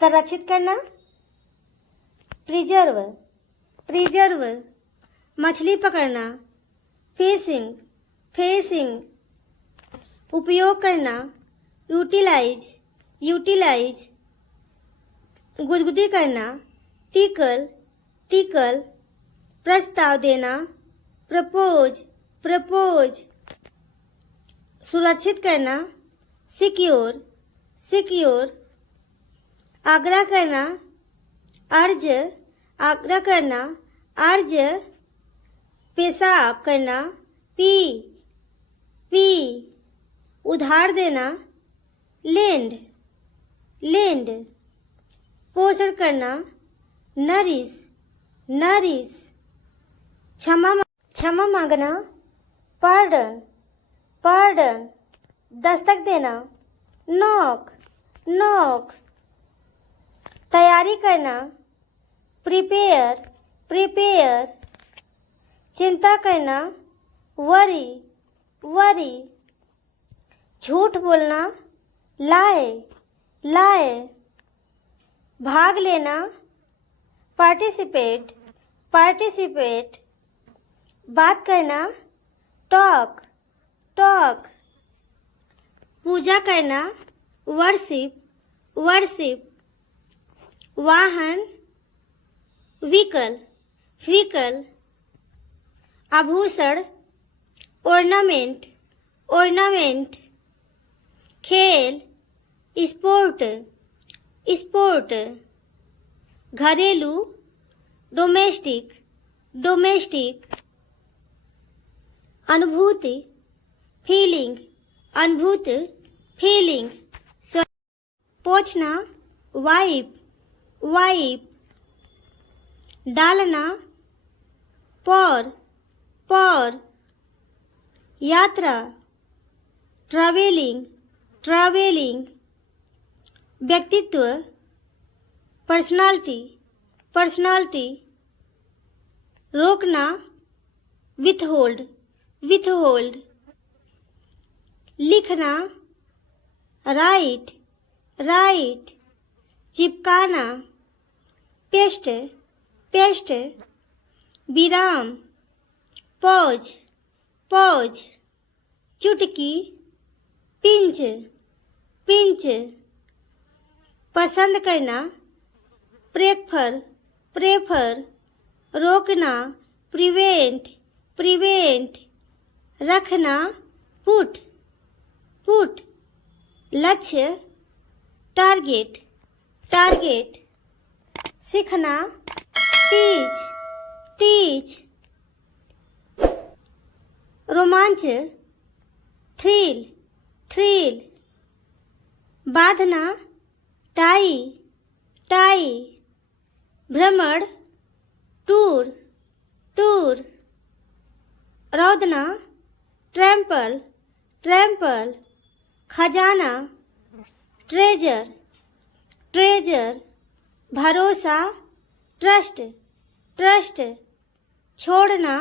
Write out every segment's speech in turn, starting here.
संरक्षित करना, preserve, preserve, मछली पकड़ना, फिशिंग, फिशिंग, उपयोग करना, यूटिलाइज, यूटिलाइज, गुदगुदी करना, टिकल, टिकल, प्रस्ताव देना, प्रपोज, प्रपोज, सुरक्षित करना, सिक्योर, सिक्योर, आग्रह करना, अर्ज, आग्रह करना, अर्ज, पेशाब करना, पी, पी, उधार देना, लेंड, लेंड, पोषण करना, नरिश, नरिश, क्षमा मांगना, पार्डन, पार्डन, दस्तक देना, नॉक, नॉक, तैयारी करना, प्रिपेयर, प्रिपेयर, चिंता करना, वरी, वरी, झूठ बोलना, लाए, लाए, भाग लेना, पार्टिसिपेट, पार्टिसिपेट, बात करना, टॉक, टॉक, पूजा करना, वर्शिप, वर्शिप, वाहन, व्हीकल, व्हीकल, आभूषण, ऑर्नामेंट, ऑर्नामेंट, खेल, स्पोर्ट, स्पोर्ट, घरेलू, डोमेस्टिक, डोमेस्टिक, अनुभूति, फीलिंग, अनुभूति, फीलिंग, पोंछना, वाइप, वाइप, डालना, पौर, पौर, यात्रा, ट्रैवलिंग, ट्रैवलिंग, व्यक्तित्व, पर्सनालिटी, पर्सनालिटी, रोकना, विथहोल्ड, विथहोल्ड, लिखना, राइट, राइट, चिपकाना, पेस्ट, पेस्ट, विराम, पॉज, पॉज, चुटकी, पिंच, पिंच, पसंद करना, प्रेफर, प्रेफर, रोकना, प्रिवेंट, प्रिवेंट, रखना, पुट, पुट, लक्ष्य, टारगेट, टारगेट, सीखना, टीच, टीच, रोमांच, थ्रिल, थ्रिल, बांधना, टाई, टाई, भ्रमण, टूर, टूर, रौदना, ट्रैम्पल, ट्रैम्पल, खजाना, ट्रेजर, ट्रेजर, भरोसा, ट्रस्ट, ट्रस्ट, छोड़ना,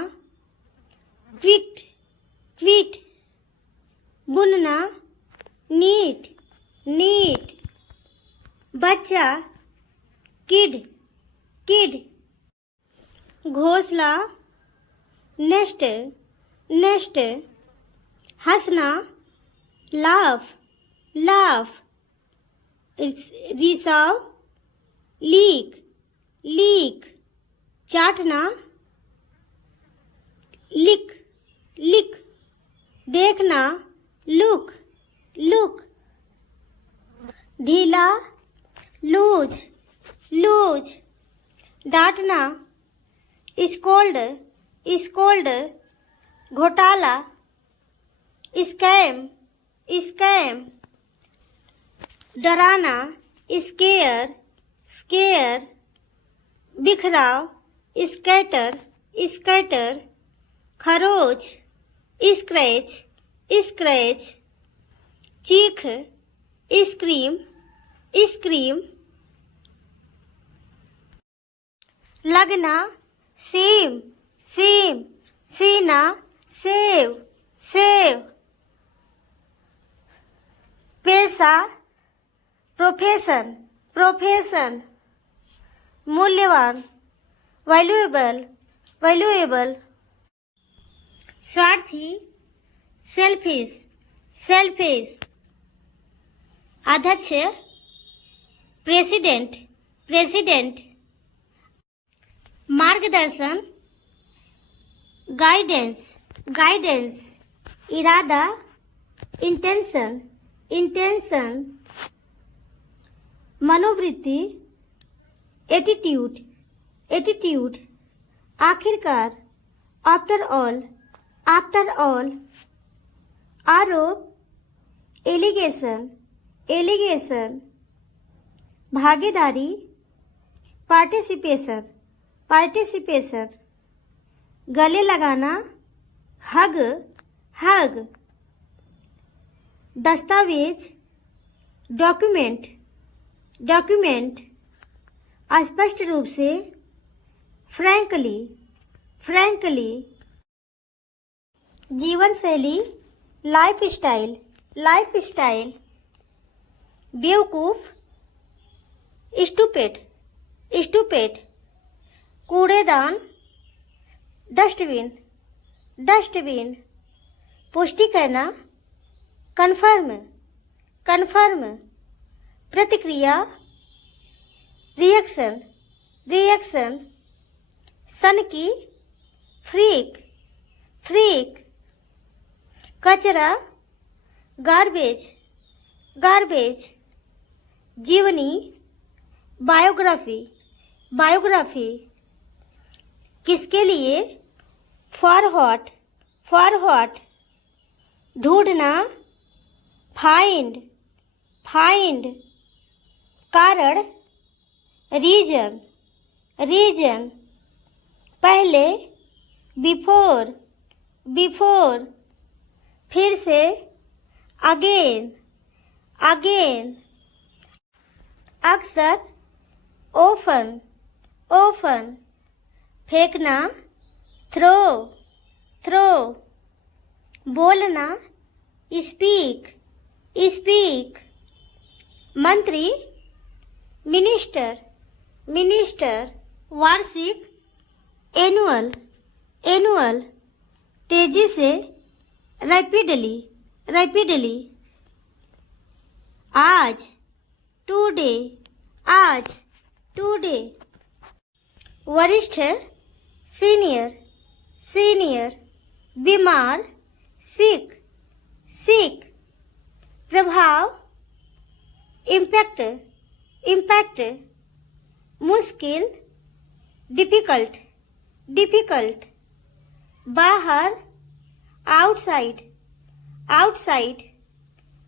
ट्वीट, ट्वीट, बुनना, नीट, नीट, बच्चा, किड, किड, घोंसला, नेस्ट, नेस्ट, हंसना, लाफ, लाफ, रिसाव, लीक, लीक, चाटना, लिक, लिक, देखना, लुक, लुक, ढीला, लूज, लूज, डांटना, स्कोल्ड, स्कोल्ड, घोटाला, स्कैम, स्कैम, डराना, स्केयर, स्केयर, बिखराव, स्कैटर, स्कैटर, खरोच, स्क्रैच, स्क्रैच, चीख, स्क्रीम, स्क्रीम, लगना, सेम, सेम, सीना, सेव, सेव, पेशा, प्रोफेशन, प्रोफेशन, मूल्यवान, वैल्यूएबल, वैल्यूएबल, स्वार्थी, सेल्फिश, सेल्फिश, अध्यक्ष, प्रेसिडेंट, प्रेसिडेंट, मार्गदर्शन, गाइडेंस, गाइडेंस, इरादा, इंटेंशन, इंटेंशन, मनोवृत्ति, एटीट्यूड, एटीट्यूड, आखिरकार, आफ्टर ऑल, आफ्टर ऑल, आरोप, एलिगेशन, एलिगेशन, भागीदारी, पार्टिसिपेशन, पार्टिसिपेशन, गले लगाना, हग, हग, दस्तावेज, डॉक्यूमेंट, डॉक्यूमेंट, स्पष्ट रूप से, फ्रैंकली, फ्रैंकली, जीवन शैली, लाइफ स्टाइल, लाइफ स्टाइल, बेवकूफ, स्टूपिड, स्टूपिड, कूड़ेदान, डस्टबिन, डस्टबिन, पुष्टि करना, कन्फर्म, कन्फर्म, प्रतिक्रिया, रिएक्शन, रिएक्शन, सन की, फ्रीक, फ्रीक, कचरा, गार्बेज, गार्बेज, जीवनी, बायोग्राफी, बायोग्राफी, किसके लिए, फॉर व्हाट, फॉर व्हाट, ढूंढना, फाइंड, फाइंड, कारण, रीजन, रीजन, पहले, बिफोर, बिफोर, फिर से, अगेन, अगेन, अक्सर, ओफन, ओफन, फेंकना, थ्रो, थ्रो, बोलना, स्पीक, स्पीक, मंत्री, मिनिस्टर, मिनिस्टर, वार्षिक, एनुअल, एनुअल, तेजी से, रैपिडली, रैपिडली, आज, टुडे, आज, टुडे, वरिष्ठ, सीनियर, सीनियर, बीमार, सिक, सिक, प्रभाव, इम्पैक्ट, इम्पैक्ट, मुश्किल, डिफिकल्ट, डिफिकल्ट, बाहर, आउटसाइड, आउटसाइड,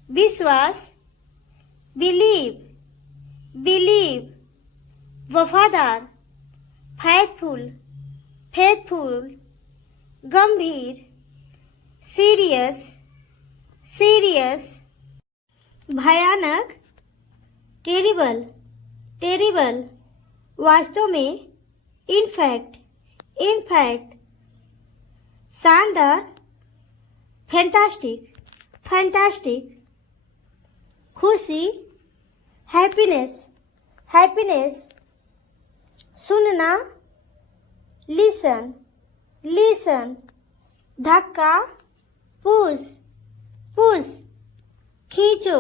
विश्वास, बिलीव, बिलीव, वफादार, फैथफुल, फेथफुल, गंभीर, सीरियस, सीरियस, भयानक, टेरिबल, टेरिबल, वास्तव में, इनफैक्ट, इनफैक्ट, शानदार, फैंटास्टिक, फैंटास्टिक, खुशी, हैप्पीनेस, हैप्पीनेस, सुनना, लिसन, लिसन, धक्का, पुश, पुश, खींचो,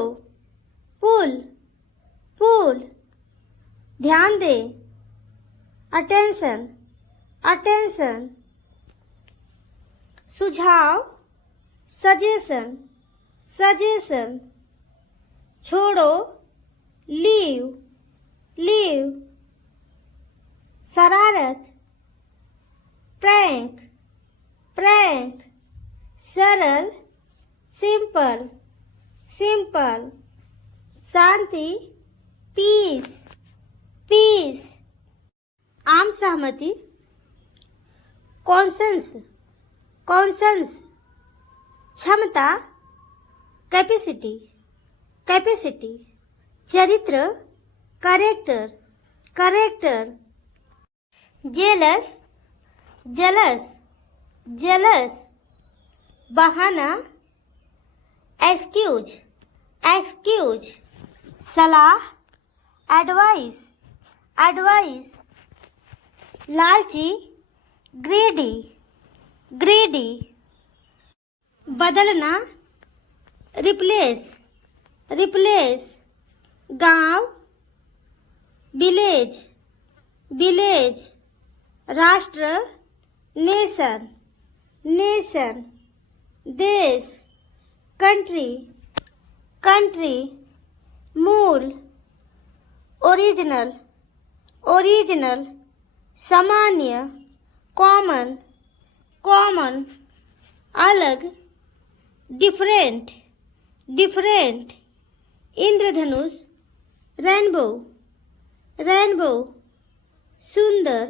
पुल, पुल, ध्यान दे, अटेंशन, अटेंशन, सुझाव, सजेशन, सजेशन, छोड़ो, लीव, लीव, शरारत, प्रैंक, प्रैंक, सरल, सिंपल, सिंपल, शांति, पीस, पीस, आम सहमति, कॉन्सेंस, कॉन्सेंस, क्षमता, कैपेसिटी, कैपेसिटी, चरित्र, character, character, jealous, jealous, jealous, बहाना, एक्सक्यूज, एक्सक्यूज, सलाह, advice, advice. लालची, greedy, greedy. बदलना, replace, replace. गांव, village, village. राष्ट्र, nation, nation. देश, country, country. मूल, ओरिजिनल, ओरिजिनल. सामान्य, कॉमन, कॉमन. अलग, डिफरेंट, डिफरेंट. इंद्रधनुष, रेनबो, रेनबो. सुंदर,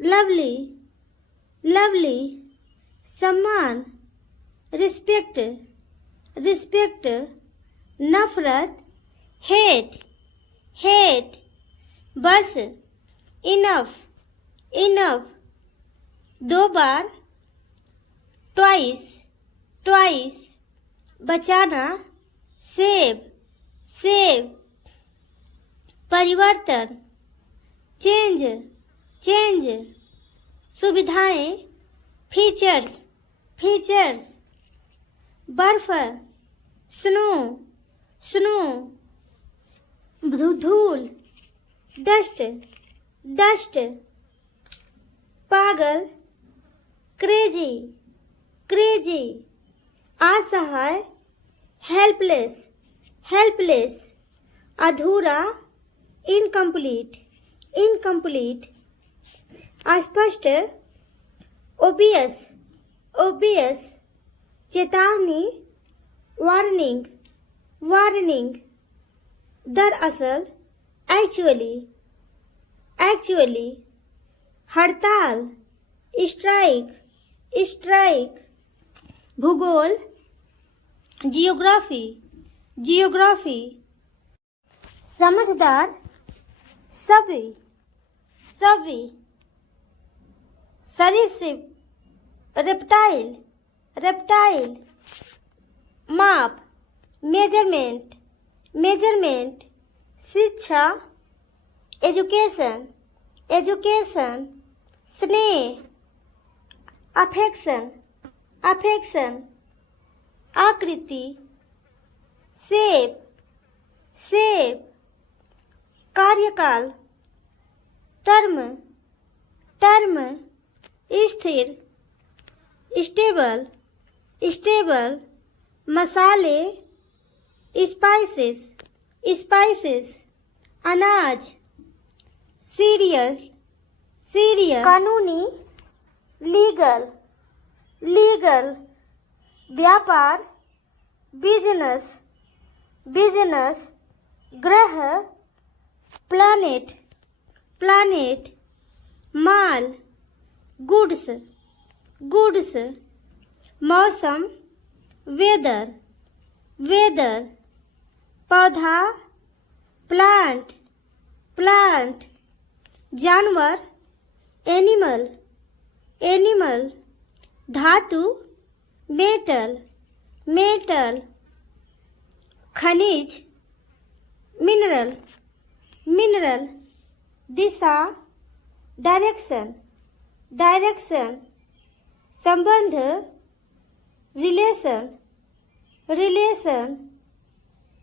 लवली, लवली. सम्मान, रिस्पेक्ट, रिस्पेक्ट. नफरत, हेट, हेट. बस, इनफ, इनफ. दो बार, ट्वाइस, ट्वाइस. बचाना, सेव, सेव. परिवर्तन, चेंज, चेंज. सुविधाएं, फीचर्स, फीचर्स. बर्फ, स्नो, स्नो. धूल, डस्ट, डस्ट. पागल, क्रेजी, क्रेजी. असहाय, हेल्पलेस, हेल्पलेस. अधूरा, इनकम्प्लीट, इनकम्प्लीट. अस्पष्ट, ओबियस, ओबियस. चेतावनी, वार्निंग, वार्निंग. दरअसल, एक्चुअली, एक्चुअली. हड़ताल, स्ट्राइक, स्ट्राइक. भूगोल, जियोग्राफी, जियोग्राफी. समझदार, सभी, सभी. सरीसृप, रेप्टाइल, रेप्टाइल. माप, मेजरमेंट, मेजरमेंट. शिक्षा, एजुकेशन, एजुकेशन. स्नेह, अफेक्शन, अफेक्शन. आकृति, शेप, शेप. कार्यकाल, टर्म, टर्म. स्थिर, स्टेबल, स्टेबल. मसाले, स्पाइसेस, स्पाइसेस. अनाज, सीरियल, सीरियल. कानूनी, लीगल, लीगल. व्यापार, बिजनेस, बिजनेस. ग्रह, प्लैनेट, प्लैनेट. माल, गुड्स, गुड्स. मौसम, वेदर, वेदर. पौधा, प्लांट, प्लांट. जानवर, एनिमल, एनिमल. धातु, मेटल, मेटल. खनिज, मिनरल, मिनरल. दिशा, डायरेक्शन, डायरेक्शन. संबंध, रिलेशन, रिलेशन.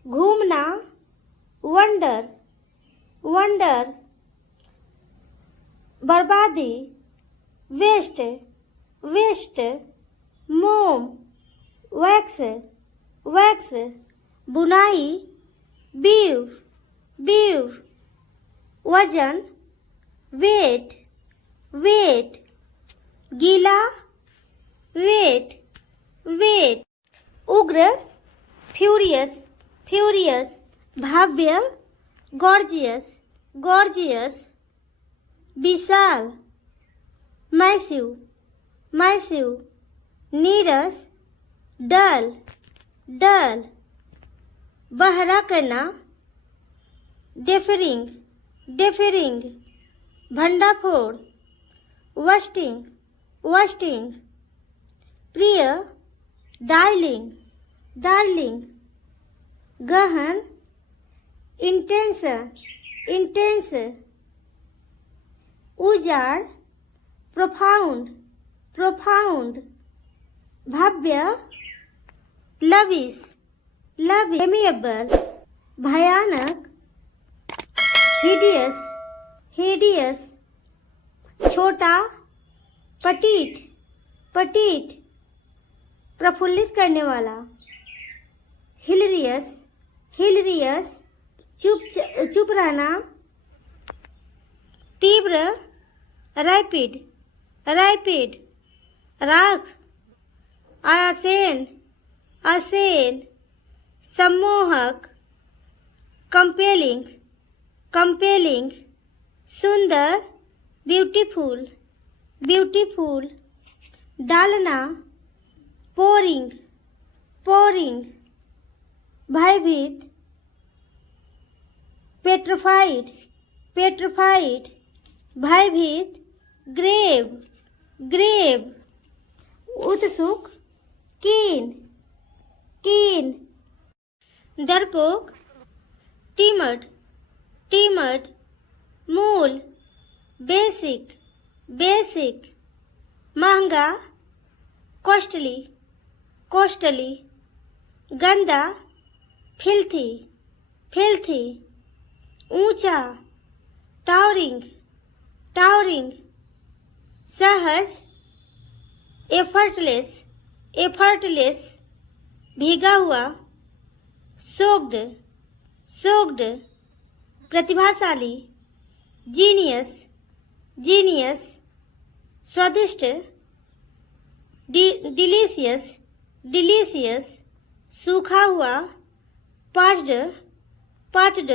घूमना, वंडर, वंडर. बर्बादी, वेस्ट, वेस्ट. मोम, वैक्स, वैक्स. बुनाई, बीव, बीव. वजन, वेट, वेट. गीला, वेट, वेट. उग्र, फ्यूरियस, फ्यूरियस. भव्य, गॉर्जियस, गॉर्जियस. विशाल, मैसिव, मैसिव. नीरस, डल, डल. बहरा करना, डेफरिंग, डेफरिंग. भंडाफोड़, वस्टिंग, वस्टिंग. प्रिय, डार्लिंग, डार्लिंग. गहन, इंटेंशन, इंटेंस, उजाड़, प्रोफाउंड, प्रोफाउंड, भव्य, लविश, लव, एमिएबल, भयानक, हिडियस, हिडियस, छोटा, पटीट, पटीट, प्रफुल्लित करने वाला, हिलरियस, हिलरियस, चुप रहना, तीव्र, रैपिड, रैपिड, राख, आसेन, आसेन, सम्मोहक, कंपेलिंग, कंपेलिंग, सुंदर, ब्यूटीफुल, ब्यूटीफुल, डालना, पोरिंग, पोरिंग, भयभीत, पेट्रिफाइड, पेट्रिफाइड, भयभीत, ग्रेव, ग्रेव, उत्सुक, कीन, कीन, डरपोक, टीमड, टीमड, मूल, बेसिक, बेसिक, महंगा, कॉस्टली, कॉस्टली, गंदा, फिल्थी, फिल्थी, ऊंचा, टावरिंग, टावरिंग, सहज, एफर्टलेस, एफर्टलेस, भीगा हुआ, सोक्ड, सोक्ड, प्रतिभाशाली, जीनियस, जीनियस, स्वादिष्ट, डिलीशियस, डिलीशियस, सूखा हुआ, पाच्ड, पाच्ड,